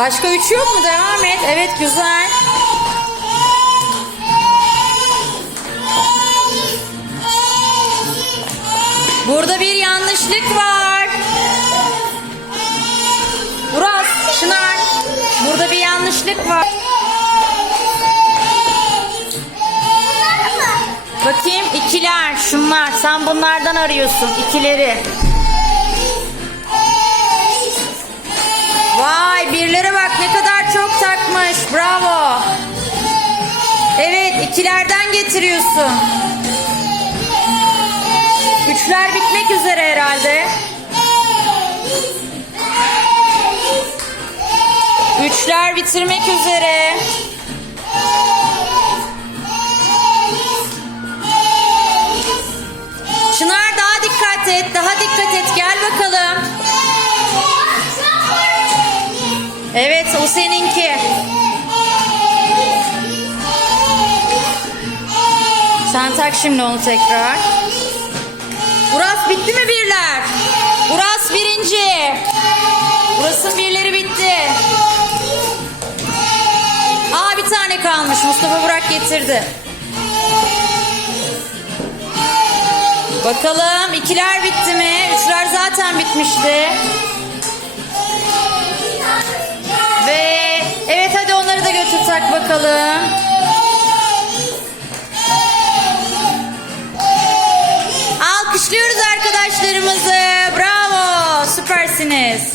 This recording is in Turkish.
Başka üç yok mu? Devam et. Evet güzel. Burada bir yanlışlık var. Uras, Çınar. Burada bir yanlışlık var. Bakayım ikiler şunlar. Sen bunlardan arıyorsun ikileri. Takmış. Bravo. Evet ikilerden getiriyorsun. Üçler bitmek üzere herhalde. Üçler bitirmek üzere. Çınar daha dikkat et, daha dikkat seninki. Sen tak şimdi onu tekrar. Uras bitti mi birler? Uras birinci. Uras'ın birleri bitti. Aa bir tane kalmış. Mustafa Burak getirdi. Bakalım ikiler bitti mi? Üçler zaten bitmişti. Tak bakalım. Alkışlıyoruz arkadaşlarımızı. Bravo, süpersiniz.